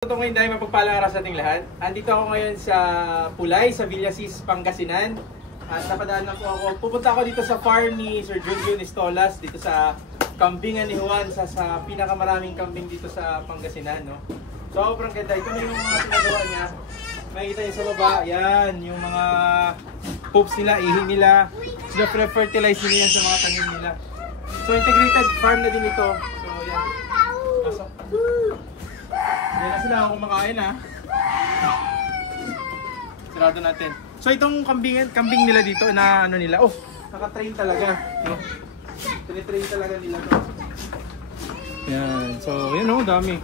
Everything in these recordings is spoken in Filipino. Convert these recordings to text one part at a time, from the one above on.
Ito ngayon dahil mapagpalang araw sa ating lahat. Andito ako ngayon sa Pulay, sa Villasis, Pangasinan. At napadaanan po ako. Pupunta ako dito sa farm ni Sir Junjun Istolas, dito sa kambingan ni Juan, sa pinakamaraming kambing dito sa Pangasinan. No? So, sobrang ganda. Ito na yung mga pinagawa niya. Makikita niyo sa baba, yan, yung mga poops nila, ihi nila. Sila pre-fertilize nila yan sa mga tanim nila. So, integrated farm na din ito. So, yan. Pasok. Yan na sila ako kumakain ha. Sarado natin. So itong kambing nila dito na ano nila. Oh, naka-train talaga, no. Tini-train talaga nila to. Yan. So, yun oh, dami.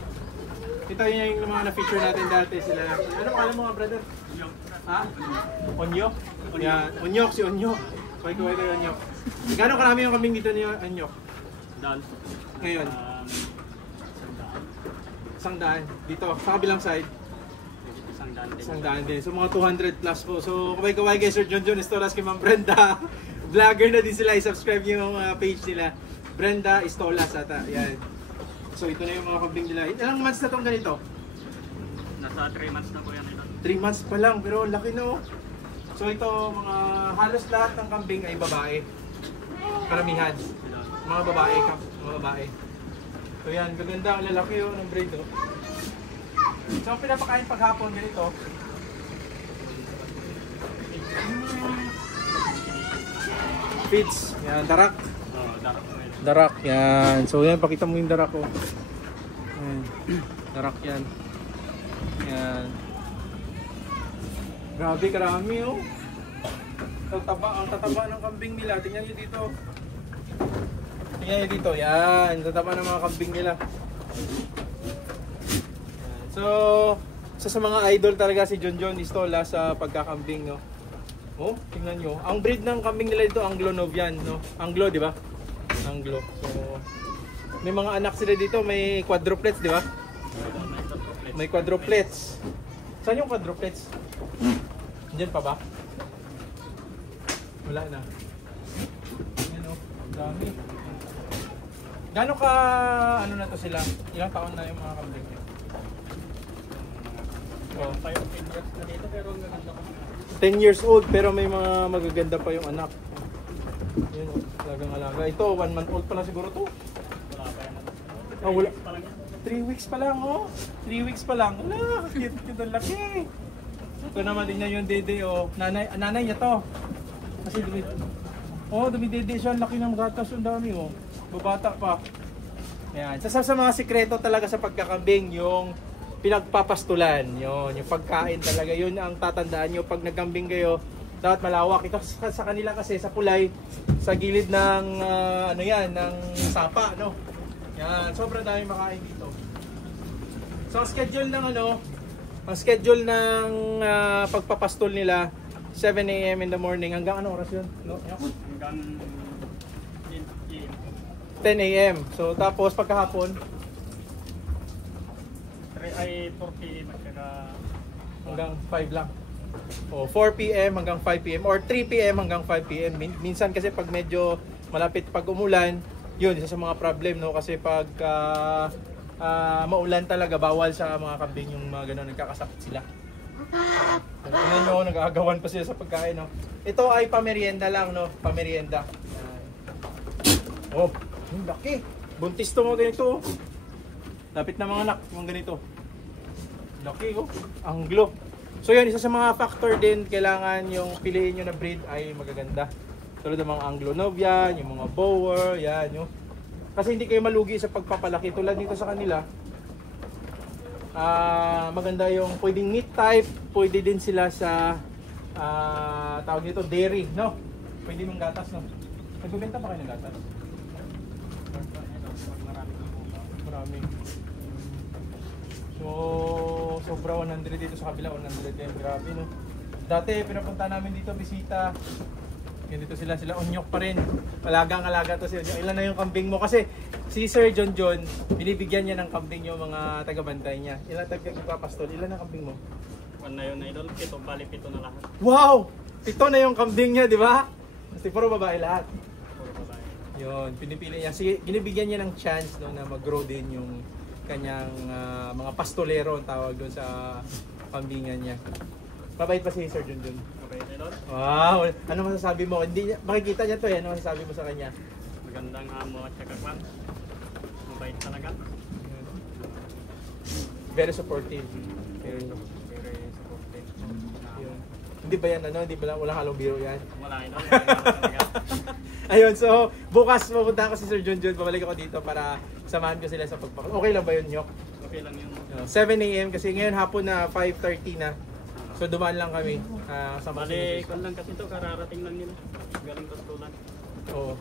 Ito yung mga na-feature natin dati sila. Ano pangalan mo nga, brother? Onyok. Ha? Onyok? Yan. Onyok, si Onyok. So ikaw ito yung Onyok. Gano'ng karami yung kambing dito ni Onyok? Daan. Ngayon? 100 dito sa kabilang side. 100 din. So mga 200 plus po. So kaway-kaway kay Sir Junjun Istolas, kay Ma'am Brenda. Vlogger na din sila. I-subscribe yung page nila. Brenda Istolas ata. Yan. So ito na yung mga kambing nila. Ilang months na itong ganito? Nasa 3 months na po yan ito. 3 months pa lang pero laki na oh. So ito mga halos lahat ng kambing ay babae. Karamihan. Mga babae. Mga babae. So yan, gaganda ang lalaki oh, ng breed oh. So ang pinapakain paghapon ganito. Feeds, yan, darak. Darak. Darak, yan. So yan, pakita mo yung darak oh. Yan. Darak yan. Yan. Grabe, karami oh. Ang tataba ng kambing nila. Tingnan nyo dito. Tingnan nyo dito, yan. Tataba ng mga kambing nila. So, isa sa mga idol talaga si Junjun Istolas sa pagkakambing, no? Oh, tingnan nyo. Ang breed ng kambing nila dito, Anglo-Novian, no? Anglo, di ba? Anglo. So, may mga anak sila dito, may quadruplets, di ba? May quadruplets. Saan yung quadruplets? Diyan pa ba? Wala na. Yan o, dami. Gano'n ka, ano na to sila? Ilang taon na yung mga kambing niya? Oh, 5 years na dito pero ang gaganda ko. 10 years old pero may mga magaganda pa yung anak. Yun o, talagang alaga. Ito, 1 month old pa lang siguro to. Wala pa yan. Oh, wala. 3 weeks pa lang oh. 3 weeks pa lang. Wala, cute ang laki. Ito naman din niya yung dede oh. Nanay niya to. Kasi dumidede siya, laki ng gatas, ang dami oh. Babata pa. Yan. Sa mga sikreto talaga sa pagkakambing, yung pinagpapastulan, yung pagkain talaga, yun ang tatandaan nyo pag nagkambing kayo. Dapat malawak. Ito sa kanila kasi sa Pulay, sa gilid ng ano yan, ng sapa, no. Yan, sobrang dami makain dito. So ang schedule ng pagpapastol nila 7 AM in the morning hanggang ano oras yun? No? Hanggang 10 AM. So tapos pagkahapon 4 PM hanggang 5 lang. O 4 PM hanggang 5 PM or 3 PM hanggang 5 PM. Minsan kasi pag medyo malapit pag umulan, yun isa sa mga problem no kasi pag maulan talaga bawal sa mga kambing yung mga ganun, nagkakasakit sila. Tingnan nyo, nag-aagawan pa sila sa pagkain, no? Ito ay pamerienda lang, no? Pamerienda. Oh, yung laki. Buntis to mga ganito, oh. Lapit na mga anak, mga ganito. Laki, oh. Anglo. So yan, isa sa mga factor din, kailangan yung piliin nyo na breed ay magaganda. Tulad ng mga Anglo-Novian, yung mga Boer, yan, yung. Kasi hindi kayo malugi sa pagpapalaki. Tulad nito sa kanila, maganda yung pwedeng meat type, pwede din sila sa tawag nito dairy, no? Pwede mong gatas, no? Nagbebenta pa kayo ng gatas? Marami. So, sobra 100 dito sa kabila, 100 din. Grabe, no? Dati, pinapunta namin dito, bisita. Ganito sila Onyok pa rin. Alaga to sila. Ilan na yung kambing mo? Kasi si Sir Junjun, binibigyan niya ng kambing yung mga taga-bantay niya. Ilan taga-pastol? Ilan na kambing mo? 1 na yun na idol. 7 na lahat. Wow! 7 na yung kambing niya, di ba? Kasi puro babae lahat. Puro babae. Yun, pinipili niya. Sige, ginibigyan niya ng chance no, na mag-grow din yung kanyang mga pastolero ang tawag doon sa kambingan niya. Mabait pa si Sir Junjun. Okay, idol. Wow! Ano masasabi mo? Hindi niya, makikita niya to eh. Ano masasabi mo sa kanya? Magandang amo at saka kwan. Mabait talaga. Very supportive. Very supportive. Yun. Hindi ba yan ano? Hindi ba walang halong biro yan? Wala idol. Talaga. Ayun, so bukas pupunta ako si Sir Junjun. Babalik ako dito para samahan ko sila sa pagpapakain. Okay lang ba yun, Nyok? Okay lang yun. 7 AM kasi ngayon hapon na 5:30 na. So dumaan lang kami. Sa Bali, kung lang kasi ito, kararating lang nila. Galing pastulan. Oo.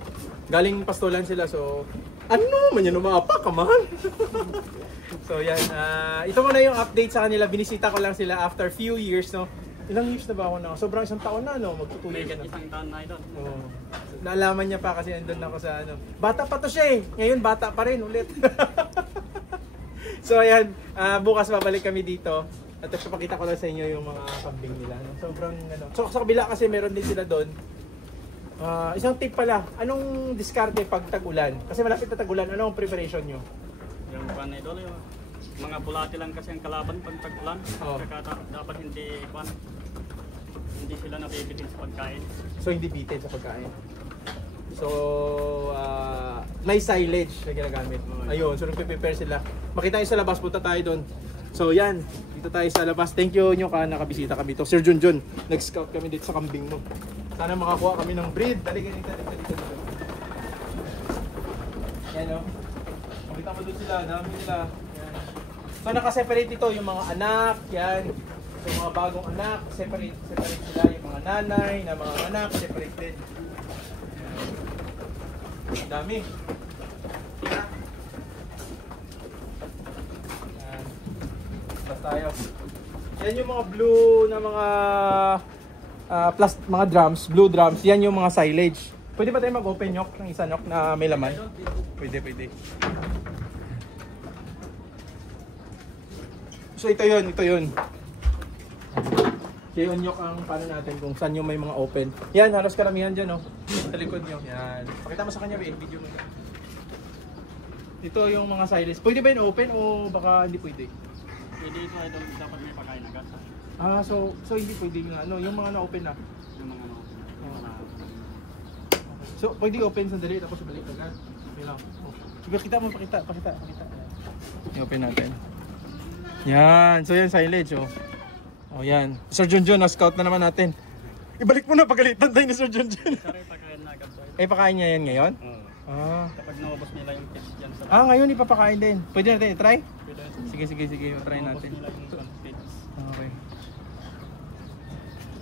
Galing pastolan sila, so ano man yan, umapa ka man. So yan, ito muna yung update sa kanila. Binisita ko lang sila after few years, no. Ilang years na ba ako na? Sobrang isang taon na, no. Magtutuloy May ka na. isang taon na idol. Oo. Naalaman niya pa kasi andun ako sa ano. Bata pa to siya eh. Ngayon bata pa rin ulit. So ayan, bukas babalik kami dito. At ipapakita ko lang sa inyo yung mga kambing nila. No? Sobrang ano. So sa kabila kasi meron din sila doon. Isang tip pala, anong diskarte pag tag-ulan? Kasi malapit na tag-ulan, anong preparation nyo? Yung kwan idol, yung mga bulati lang kasi ang kalaban pag tag-ulan. Oo. Kaya dapat hindi sila nabibitin sa pagkain. So hindi bitin sa pagkain. So may silage na ginagamit. Ayun, so nagpe-prepare sila. Makita tayo sa labas, punta tayo doon. So yan, dito tayo sa labas. Thank you nyo ka nakabisita kami dito. Sir Junjun, nag-scout kami dito sa kambing mo. Sana makakuha kami ng breed. Dali ganito. Yan o. Makita mo doon sila, dami nila. Yan. So nakaseparate ito yung mga anak, yan. So mga bagong anak, separate sila. Yung mga nanay na mga anak, separate din. Yan. Dami. Yan. Basta tayo. Yan yung mga blue na mga mga drums, blue drums. Yan yung mga silage. Pwede ba tayo mag-open Nyok ng isa Nyok na may laman? Pwede. So ito yun. Yung Nyok ang paano natin kung saan yung may mga open. Yan, halos karamihan dyan oh. Sa likod nyo. Yan. Pakita mo sa kanya, video mo. Ito yung mga silage. Pwede ba yun open o baka hindi pwede? Pwede ito idol, dapat may pagkain agad. So hindi pwede yung ano, yung mga na-open na. Yung mga ano. So pwede open sandali tapos balik agad. Okay lang. Sige, pakita. I-open natin. Yan, so yan silage oh. Oh yan. Sir Junjun, na-scout na naman natin. Ibalik mo na, pagalitan tayo ni Sir Junjun. Sorry, pagkain na agad. Ay, pakain niya yan ngayon? Oo. Kapag naubos nila yung tips dyan sa... ngayon ipapakain din. Pwede natin i-try? Pwede. Sige, try natin. Naubos nila yung tips. Okay.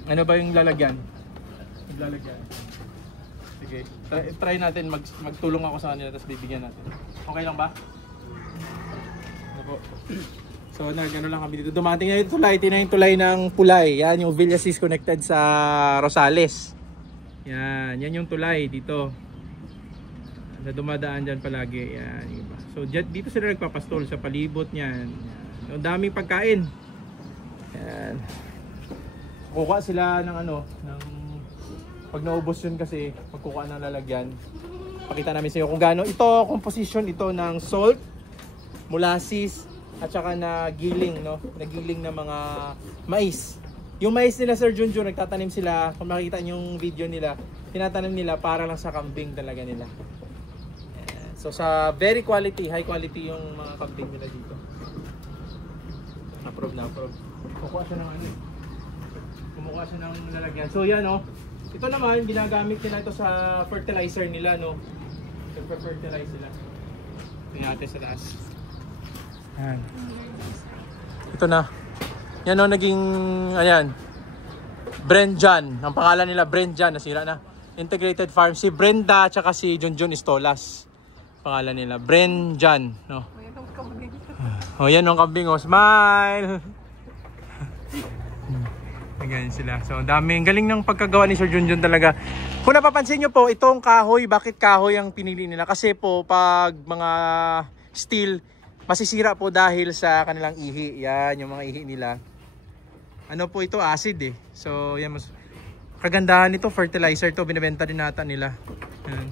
Ano ba yung lalagyan? Sige. Try natin, magtulong ako sa kanila tapos bibigyan natin. Okay lang ba? Ano po? So ano lang kami dito. Dumating na yung tulay. Ito na yung tulay ng Pulay. Yan yung Villasis connected sa Rosales. Yan yung tulay dito. Na dumadaan dyan palagi. Yan, iba. So dito sila nagpapastol sa palibot niyan. Ang daming pagkain. Yan. Kukuha sila ng pag naubos yun kasi magkukuha ng lalagyan. Pakita namin sa inyo kung gaano ito composition ito ng salt, molasses at saka na giling, no? Nagiling na mga mais. Yung mais nila Sir Junjun, nagtatanim sila. Kung makikita niyo yung video nila, tinatanim nila para lang sa kambing talaga nila. So sa very quality, high quality yung mga kambing nila dito. Approve. Kukuha siya ng kumukuha siya ng lalagyan. So yan oh. Ito naman ginagamit nila ito sa fertilizer nila, no. Nagpe-fertilize sila. Tingnan natin sa taas. Yan. Ito na. Yan oh, naging Brenjan. Ang pangalan nila Brenjan, nasira na. Integrated Farm, si Brenda at saka si Junjun Istolas. Pangalan nila Brenjan, no. Oh, yan ang kambing oh. Smile. Ganyan sila. So, daming galing ng pagkagawa ni Sir Junjun talaga. Kung napapansin nyo po, itong kahoy, bakit kahoy ang pinili nila? Kasi po, pag mga steel, masisira po dahil sa kanilang ihi. Yan, yung mga ihi nila. Ano po ito? Acid eh. So, yan mas kagandahan nito, fertilizer to, binibenta din nata nila. Yan.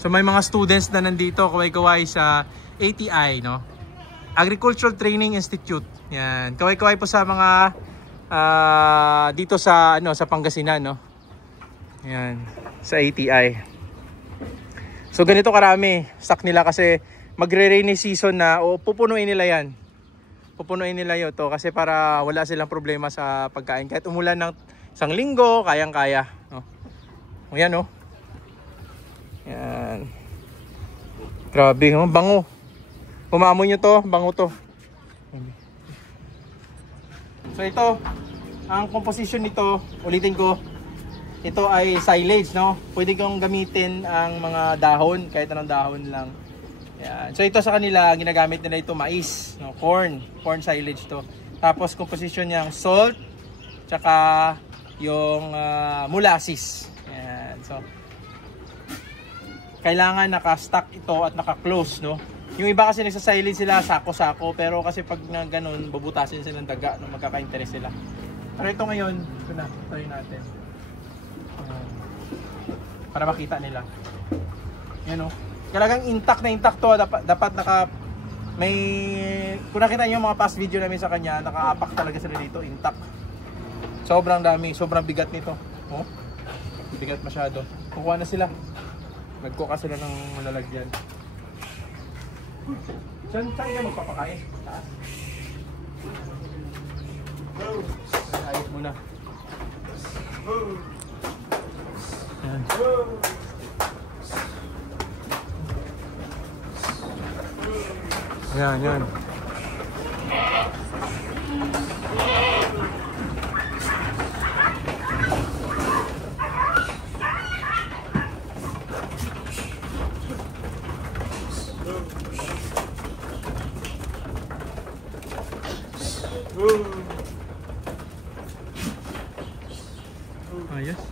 So, may mga students na nandito, kaway-kaway sa ATI, no? Agricultural Training Institute. Yan. Kaway-kaway po sa mga dito sa sa Pangasinan, no. Yan, sa ATI. So ganito karami stock nila kasi magre-rainy season na o pupunuin nila yan. Pupunuin nila yun to kasi para wala silang problema sa pagkain. Kahit umulan ng 1 linggo, kayang-kaya, no. O yan, no. Yan. Grabe, bango. Umamoy nyo to, bango to. So ito, ang composition nito, ulitin ko, ito ay silage, no? Pwede kong gamitin ang mga dahon, kahit anong dahon lang. Yan. So ito sa kanila, ginagamit nila ito mais, no? Corn silage to. Tapos composition niyang salt, tsaka yung molasses. Yan. So kailangan naka-stack ito at naka-close, no? Yung iba kasi nagsasilage sila sako-sako, pero kasi pag na ganun, babutasin sila ng daga, no? Magkaka-interest sila. Pero ito ngayon, ito na, try natin. Para makita nila. Yan, no? Talagang intact na intact to, dapat naka may kung nakita niyo mga past video namin sa kanya, naka-apak talaga sila dito, intact. Sobrang dami, sobrang bigat nito. Oh. Bigat masyado. Kukuha na sila. Nagkuha sila ng lalagyan. Saan kayo magpapakain? Taas? Ayos muna. Yan. Yan. Ayos.